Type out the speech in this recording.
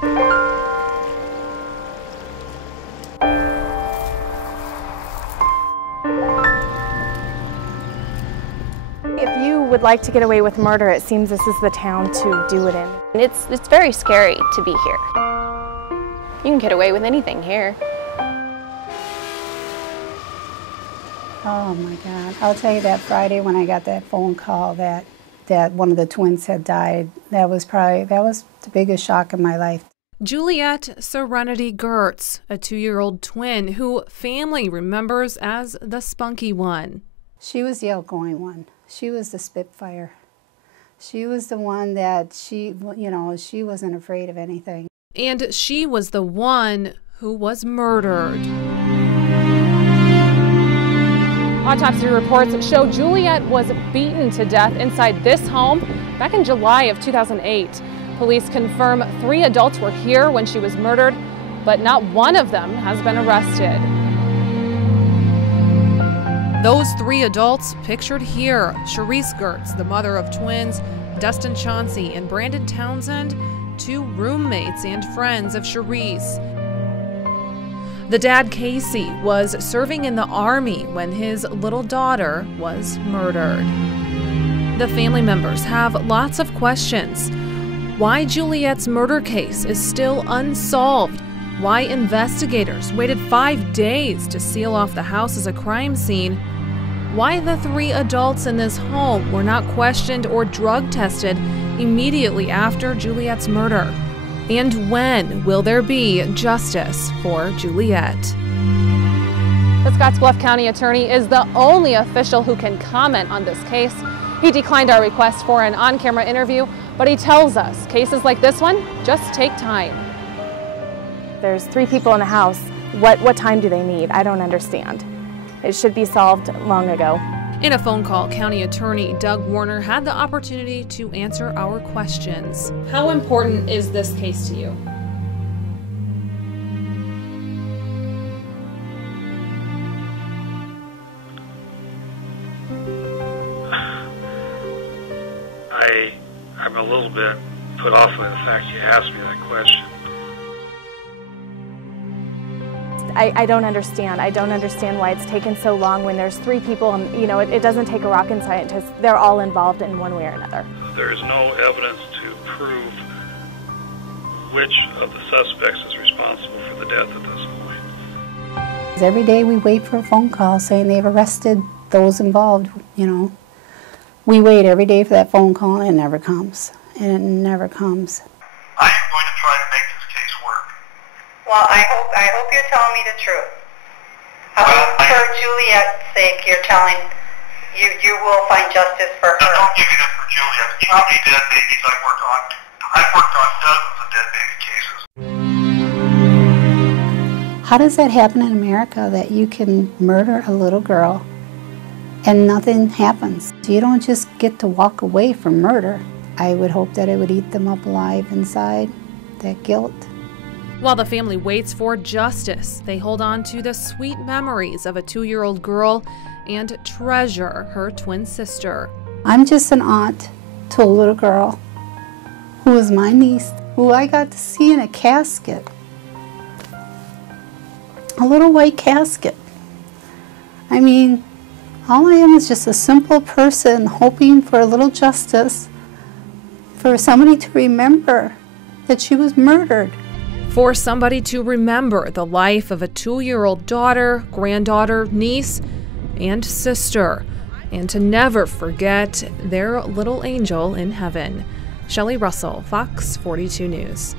If you would like to get away with murder, it seems this is the town to do it in. It's very scary to be here. You can get away with anything here. Oh my God. I'll tell you, that Friday when I got that phone call that one of the twins had died, that was the biggest shock of my life. Juliette Serenity Gertz, a 2-year-old twin who family remembers as the spunky one. She was the outgoing one. She was the Spitfire. She was the one that she wasn't afraid of anything. And she was the one who was murdered. Autopsy reports show Juliette was beaten to death inside this home back in July of 2008. Police confirm 3 adults were here when she was murdered, but not one of them has been arrested. Those 3 adults pictured here: Charisse Gertz, the mother of twins, Dustin Chauncey and Brandon Townsend, 2 roommates and friends of Charisse. The dad, Casey, was serving in the Army when his little daughter was murdered. The family members have lots of questions. Why Juliette's murder case is still unsolved. Why investigators waited 5 days to seal off the house as a crime scene. Why the 3 adults in this home were not questioned or drug tested immediately after Juliette's murder. And when will there be justice for Juliette? The Scottsbluff County Attorney is the only official who can comment on this case. He declined our request for an on-camera interview, but he tells us cases like this one just take time. There's 3 people in the house. What time do they need? I don't understand. It should be solved long ago. In a phone call, County Attorney Doug Warner had the opportunity to answer our questions. How important is this case to you? I'm a little bit put off by the fact you asked me that question. I don't understand. I don't understand why it's taken so long when there's 3 people and, it doesn't take a rocket scientist. They're all involved in one way or another. There is no evidence to prove which of the suspects is responsible for the death at this point. Every day we wait for a phone call saying they've arrested those involved, We wait every day for that phone call and it never comes. And it never comes. I am going to try to make this case work. Well, I hope you're telling me the truth. I hope for Juliette's sake you're telling, you will find justice for her. Now, don't give me this for Juliette. How many dead babies I've worked on dozens of dead baby cases. How does that happen in America, that you can murder a little girl and nothing happens? You don't just get to walk away from murder. I would hope that it would eat them up alive inside, that guilt. While the family waits for justice, they hold on to the sweet memories of a 2-year-old girl and treasure her twin sister. I'm just an aunt to a little girl who was my niece, who I got to see in a casket. A little white casket. I mean, all I am is just a simple person hoping for a little justice, for somebody to remember that she was murdered. For somebody to remember the life of a 2-year-old daughter, granddaughter, niece, and sister, and to never forget their little angel in heaven. Shelley Russell, Fox 42 News.